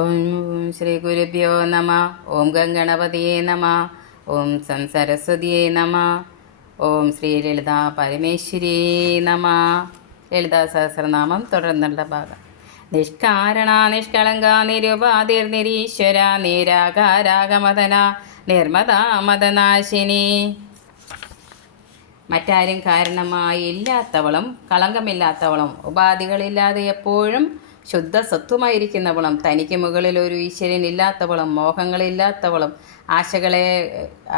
ഓം ശ്രീ ഗുരുഭ്യോ നമ. ഓം ഗംഗണപതിയേ നമ. ഓം സരസ്വതിയേ നമ. ഓം ശ്രീ ലളിതാ പരമേശ്വരിയേ നമ. ലളിതാ സഹസ്രനാമം തുടർന്നുള്ള ഭാഗം. നിഷ്കാരണ നിഷ്കളങ്ക നിരുപാധിർനിരീശ്വര നിരാകാരാഗമതന നിർമ്മത മതനാശിനി. മറ്റാരും കാരണമായി ഇല്ലാത്തവളും കളങ്കമില്ലാത്തവളും ഉപാധികളില്ലാതെ എപ്പോഴും ശുദ്ധ സത്വമായിരിക്കുന്നവളും തനിക്ക് മുകളിൽ ഒരു ഈശ്വരൻ ഇല്ലാത്തവളും മോഹങ്ങളില്ലാത്തവളും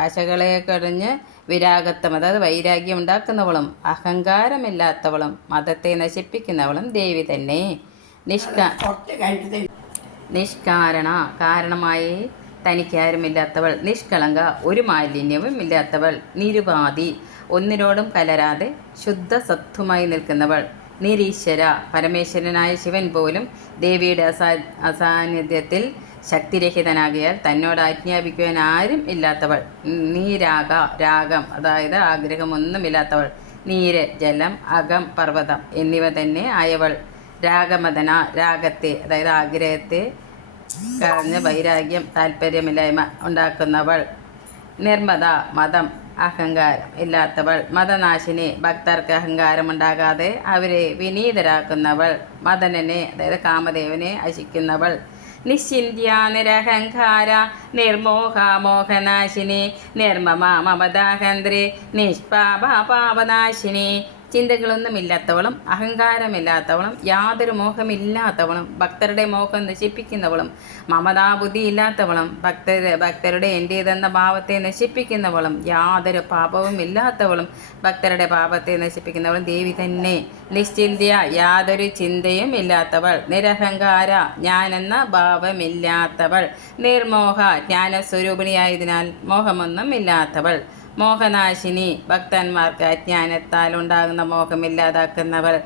ആശകളെ കടിഞ്ഞ് വിരാഗത്വം അതായത് വൈരാഗ്യം ഉണ്ടാക്കുന്നവളും അഹങ്കാരമില്ലാത്തവളും മതത്തെ നശിപ്പിക്കുന്നവളും ദേവി തന്നെ. നിഷ്കാരണ കാരണമായി തനിക്കാരുമില്ലാത്തവൾ, നിഷ്കളങ്ക ഒരു മാലിന്യവും ഇല്ലാത്തവൾ, നിരുപാധി ഒന്നിനോടും കലരാതെ ശുദ്ധ സത്വമായി നിൽക്കുന്നവൾ, നിരീശ്വര പരമേശ്വരനായ ശിവൻ പോലും ദേവിയുടെ അസാന്നിധ്യത്തിൽ ശക്തിരഹിതനാകിയാൽ തന്നോട് ആജ്ഞാപിക്കുവാൻ ആരും ഇല്ലാത്തവൾ, രാഗം അതായത് ആഗ്രഹമൊന്നുമില്ലാത്തവൾ, നീര് ജലം, അകം പർവ്വതം എന്നിവ തന്നെ ആയവൾ, രാഗമദന രാഗത്തെ അതായത് ആഗ്രഹത്തെ കളഞ്ഞ് വൈരാഗ്യം താല്പര്യമില്ലായ്മ ഉണ്ടാക്കുന്നവൾ, നിർമ്മത മതം അഹങ്കാരം ഇല്ലാത്തവൾ, മതനാശിനി ഭക്തർക്ക് അഹങ്കാരമുണ്ടാകാതെ അവരെ വിനീതരാക്കുന്നവൾ, മദനനെ അതായത് കാമദേവനെ അശിക്കുന്നവൾ, നിശ്ചിന്യ നിരഹങ്കാര നിർമോഹ മോഹനാശിനി നിർമ്മമ മമതാഹന്ത്രി നിഷ്പാപ പാപനാശിനി. ചിന്തകളൊന്നുമില്ലാത്തവളും അഹങ്കാരമില്ലാത്തവളും യാതൊരു മോഹമില്ലാത്തവളും ഭക്തരുടെ മോഹം നശിപ്പിക്കുന്നവളും മമതാബുദ്ധി ഇല്ലാത്തവളും ഭക്തരുടെ എൻ്റേതെന്ന ഭാവത്തെ നശിപ്പിക്കുന്നവളും യാതൊരു പാപവും ഇല്ലാത്തവളും ഭക്തരുടെ പാപത്തെ നശിപ്പിക്കുന്നവളും ദേവി തന്നെ. നിശ്ചിന്യ യാതൊരു ചിന്തയും ഇല്ലാത്തവൾ, നിരഹങ്കാര ഞാനെന്ന ഭാവമില്ലാത്തവൾ, നിർമോഹ ജ്ഞാനസ്വരൂപിണിയായതിനാൽ മോഹമൊന്നും ഇല്ലാത്തവൾ, മോഹനാശിനി ഭക്തന്മാർക്ക് അജ്ഞാനത്താൽ ഉണ്ടാകുന്ന മോഹമില്ലാതാക്കുന്നവൾ,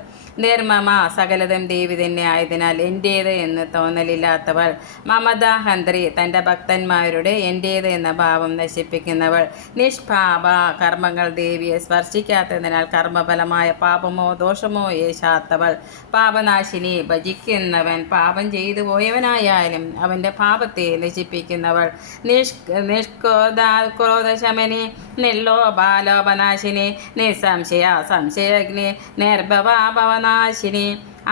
നിർമ്മമ സകലതും ദേവി തന്നെ ആയതിനാൽ എൻ്റേത് എന്ന് തോന്നലില്ലാത്തവൾ, മമതാഹന്ത്രി തൻ്റെ ഭക്തന്മാരുടെ എൻ്റേത് എന്ന ഭാവം നശിപ്പിക്കുന്നവൾ, നിഷ്പാപ കർമ്മങ്ങൾ ദേവിയെ സ്പർശിക്കാത്തതിനാൽ കർമ്മഫലമായ പാപമോ ദോഷമോ ഏശാത്തവൾ, പാപനാശിനി ഭജിക്കുന്നവൻ പാപം ചെയ്തു പോയവനായാലും അവൻ്റെ പാപത്തെ നശിപ്പിക്കുന്നവൾ, ക്രോധശമനി നിർലോഭാലോപനാശിനി നിസ്സംശയ സംശയഗ്നി നിർഭവാഭവനാശിനി.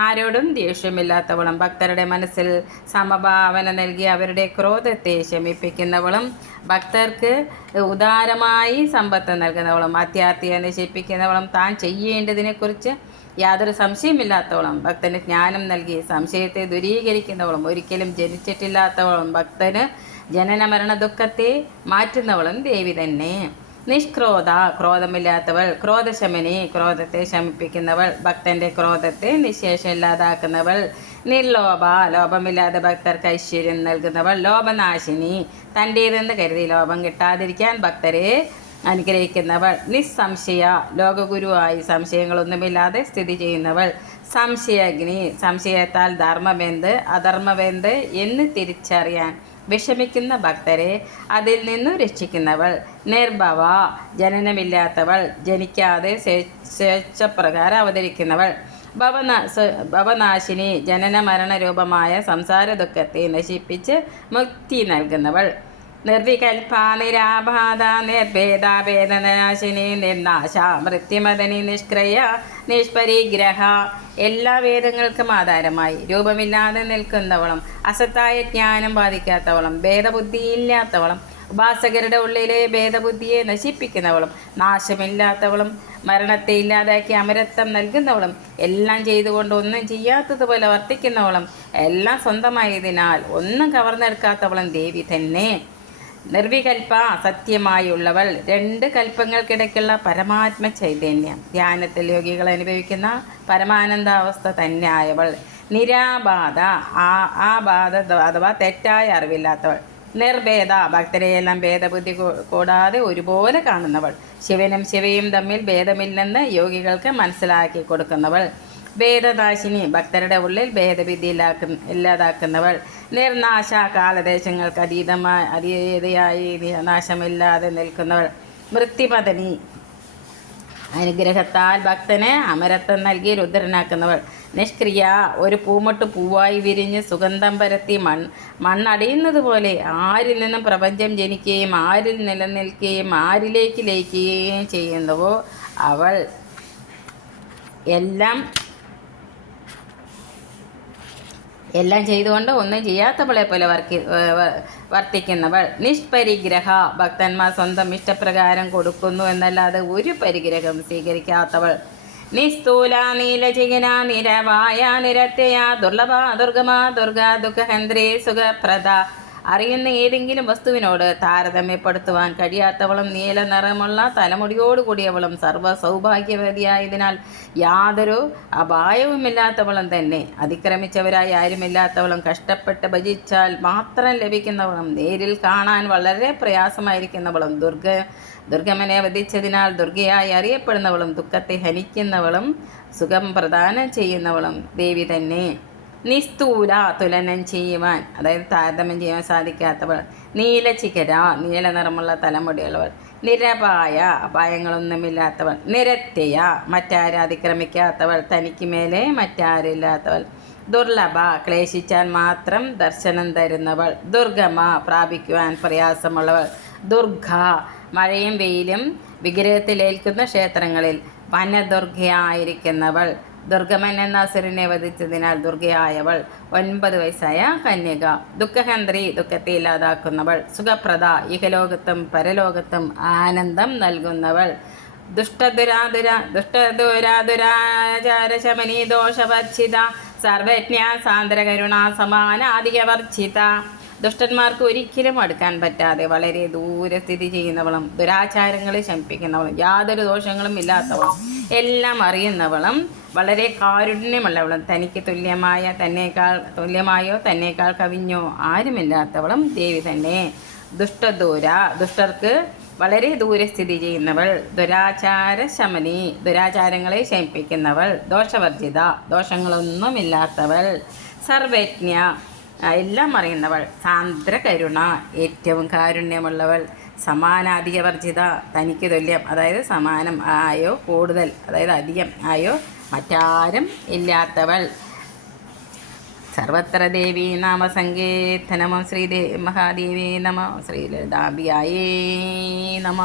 ആരോടും ദേഷ്യമില്ലാത്തവളും ഭക്തരുടെ മനസ്സിൽ സമഭാവന നൽകി അവരുടെ ക്രോധത്തെ ശമിപ്പിക്കുന്നവളും ഭക്തർക്ക് ഉദാരമായി സമ്പത്ത് നൽകുന്നവളും അത്യാർത്തിയെ നശിപ്പിക്കുന്നവളും താൻ ചെയ്യേണ്ടതിനെക്കുറിച്ച് യാതൊരു സംശയമില്ലാത്തവളും ഭക്തന് ജ്ഞാനം നൽകി സംശയത്തെ ദൂരീകരിക്കുന്നവളും ഒരിക്കലും ജനിച്ചിട്ടില്ലാത്തവളും ഭക്തന് ജനന മരണ ദുഃഖത്തെ മാറ്റുന്നവളും ദേവി തന്നെ. നിഷ്ക്രോധ ക്രോധമില്ലാത്തവൾ, ക്രോധശമനി ക്രോധത്തെ ശമിപ്പിക്കുന്നവൾ, ഭക്തന്റെ ക്രോധത്തെ നിശേഷം ഇല്ലാതാക്കുന്നവൾ, നിർലോഭ ലോഭമില്ലാതെ ഭക്തർക്ക് ഐശ്വര്യം നൽകുന്നവൾ, ലോഭനാശിനി തൻ്റേതെന്ന് കരുതി ലോഭം കിട്ടാതിരിക്കാൻ ഭക്തരെ അനുഗ്രഹിക്കുന്നവൾ, നിസ്സംശയ ലോകഗുരുവായി സംശയങ്ങളൊന്നുമില്ലാതെ സ്ഥിതി ചെയ്യുന്നവൾ, സംശയഗ്നി സംശയത്താൽ ധർമ്മമെന്ത് അധർമ്മമെന്ത് എന്ന് തിരിച്ചറിയാൻ വിഷമിക്കുന്ന ഭക്തരെ അതിൽ നിന്നു രക്ഷിക്കുന്നവൾ, നിർഭവ ജനനമില്ലാത്തവൾ ജനിക്കാതെ സ്വേച്ഛപ്രകാരം അവതരിക്കുന്നവൾ, ഭവനാശിനി ജനന മരണരൂപമായ സംസാര ദുഃഖത്തെ നശിപ്പിച്ച് മുക്തി നൽകുന്നവൾ, നിർവികൽപ നിരാബാധ നിർഭേദ വേദനാശിനി നിർനാശ മൃത്യുമദനി നിഷ്ക്രിയ നിഷ്പരിഗ്രഹ. എല്ലാ വേദങ്ങൾക്കും ആധാരമായി രൂപമില്ലാതെ നിൽക്കുന്നവളും അസത്തായ ജ്ഞാനം ബാധിക്കാത്തവളും ഭേദബുദ്ധിയില്ലാത്തവളും ഉപാസകരുടെ ഉള്ളിലെ ഭേദബുദ്ധിയെ നശിപ്പിക്കുന്നവളും നാശമില്ലാത്തവളും മരണത്തെ ഇല്ലാതാക്കി അമരത്വം നൽകുന്നവളും എല്ലാം ചെയ്തുകൊണ്ട് ഒന്നും ചെയ്യാത്തതുപോലെ വർത്തിക്കുന്നവളും എല്ലാം സ്വന്തമായതിനാൽ ഒന്നും കവർന്നെടുക്കാത്തവളും ദേവി തന്നെ. നിർവികൽപ സത്യമായുള്ളവൾ, രണ്ട് കൽപ്പങ്ങൾക്കിടയ്ക്കുള്ള പരമാത്മ ചൈതന്യം ധ്യാനത്തിൽ യോഗികൾ അനുഭവിക്കുന്ന പരമാനന്ദാവസ്ഥ തന്നെ ആയവൾ, നിരാബാധ ആ ബാധ അഥവാ തെറ്റായ അറിവില്ലാത്തവൾ, നിർഭേദ ഭക്തരെയെല്ലാം ഭേദബുദ്ധി കൂടാതെ ഒരുപോലെ കാണുന്നവൾ, ശിവനും ശിവയും തമ്മിൽ ഭേദമില്ലെന്ന് യോഗികൾക്ക് മനസ്സിലാക്കി കൊടുക്കുന്നവൾ, ഭേദനാശിനി ഭക്തരുടെ ഉള്ളിൽ ഭേദവിധി ഇല്ലാതാക്കുന്നവൾ, നിർനാശ കാലദേശങ്ങൾക്ക് അതീതയായി നാശമില്ലാതെ നിൽക്കുന്നവൾ, മൃത്യുപദനി അനുഗ്രഹത്താൽ ഭക്തന് അമരത്വം നൽകി രുദ്രനാക്കുന്നവൾ, നിഷ്ക്രിയ, ഒരു പൂമൊട്ട് പൂവായി വിരിഞ്ഞ് സുഗന്ധം പരത്തി മണ്ണടിയുന്നത് പോലെ ആരിൽ നിന്നും പ്രപഞ്ചം ജനിക്കുകയും ആരിൽ നിലനിൽക്കുകയും ആരിലേക്ക് ലയിക്കുകയും ചെയ്യുന്നുവോ അവൾ എല്ലാം ചെയ്തുകൊണ്ട് ഒന്നും ചെയ്യാത്തവളെ പോലെ വർത്തിക്കുന്നവൾ. നിഷ്പരിഗ്രഹ, ഭക്തന്മാർ സ്വന്തം ഇഷ്ടപ്രകാരം കൊടുക്കുന്നു എന്നല്ലാതെ ഒരു പരിഗ്രഹം സ്വീകരിക്കാത്തവൾ. നിസ്തൂല, നീലചികന, നിരവായ, നിരത്യയ, ദുർലഭ, ദുർഗമ, ദുർഗ, ദുഃഖഹന്ത്രി, സുഖപ്രദ, അറിയുന്ന ഏതെങ്കിലും വസ്തുവിനോട് താരതമ്യപ്പെടുത്തുവാൻ കഴിയാത്തവളും നീല നിറമുള്ള തലമുടിയോടുകൂടിയവളും സർവ്വ സൗഭാഗ്യവതിയായതിനാൽ യാതൊരു അപായവുമില്ലാത്തവളും തന്നെ. അതിക്രമിച്ചവരായി ആരുമില്ലാത്തവളും കഷ്ടപ്പെട്ട് ഭജിച്ചാൽ മാത്രം ലഭിക്കുന്നവളും നേരിൽ കാണാൻ വളരെ പ്രയാസമായിരിക്കുന്നവളും ദുർഗമനെ വധിച്ചതിനാൽ ദുർഗയായി അറിയപ്പെടുന്നവളും ദുഃഖത്തെ ഹനിക്കുന്നവളും സുഖം പ്രദാനം ചെയ്യുന്നവളും ദേവി തന്നെ. നിസ്തൂല, തുലനം ചെയ്യുവാൻ, അതായത് താരതമ്യം ചെയ്യാൻ സാധിക്കാത്തവൾ. നീലചികര, നീല നിറമുള്ള തലമുടിയുള്ളവൾ. നിരപായ, അപായങ്ങളൊന്നുമില്ലാത്തവൾ. നിരത്യയ, മറ്റാരും അതിക്രമിക്കാത്തവൾ, തനിക്ക് മേലെ മറ്റാരില്ലാത്തവൾ. ദുർലഭ, ക്ലേശിച്ചാൽ മാത്രം ദർശനം തരുന്നവൾ. ദുർഗമ, പ്രാപിക്കുവാൻ പ്രയാസമുള്ളവൾ. ദുർഗ, മഴയും വെയിലും വിഗ്രഹത്തിലേൽക്കുന്ന ക്ഷേത്രങ്ങളിൽ വനദുർഗയായിരിക്കുന്നവൾ. ദുർഗമൻ എന്ന അസുരനെ വധിച്ചതിനാൽ ദുർഗയായവൾ. 9 വയസ്സായ കന്യക. ദുഃഖഹന്ത്രി, ദുഃഖത്തെ ഇല്ലാതാക്കുന്നവൾ. സുഖപ്രദ, ഇഹലോകത്തും പരലോകത്തും ആനന്ദം നൽകുന്നവൾ. ദുഷ്ടദുരാചാരശമനി ദോഷവർജിത, സർവജ്ഞ, സാന്ദ്രകരുണ, സമാനാധികവർജിത. ദുഷ്ടന്മാർക്ക് ഒരിക്കലും അടുക്കാൻ പറ്റാതെ വളരെ ദൂരെ സ്ഥിതി ചെയ്യുന്നവളും ദുരാചാരങ്ങളെ ശമിപ്പിക്കുന്നവളും യാതൊരു ദോഷങ്ങളും ഇല്ലാത്തവളും എല്ലാം അറിയുന്നവളും വളരെ കാരുണ്യമുള്ളവളും തനിക്ക് തുല്യമായോ തന്നേക്കാൾ കവിഞ്ഞോ ആരുമില്ലാത്തവളും ദേവി തന്നെ. ദുഷ്ടർക്ക് വളരെ ദൂരെ സ്ഥിതി ചെയ്യുന്നവൾ. ദുരാചാര ശമനി, ദുരാചാരങ്ങളെ ശമിപ്പിക്കുന്നവൾ. ദോഷവർജിത, ദോഷങ്ങളൊന്നുമില്ലാത്തവൾ. സർവജ്ഞ, എല്ലാം അറിയുന്നവൾ. സാന്ദ്രകരുണ, ഏറ്റവും കാരുണ്യമുള്ളവൾ. സമാനാധികവർജിത, തനിക്ക് തുല്യം, അതായത് സമാനം ആയോ കൂടുതൽ, അതായത് അധികം ആയോ മറ്റാരും ഇല്ലാത്തവൾ. സർവത്ര ദേവീ നാമ സങ്കീർത്തനമോ ശ്രീ മഹാദേവി നമ. ശ്രീ ലളിതാംബികായേ നമ.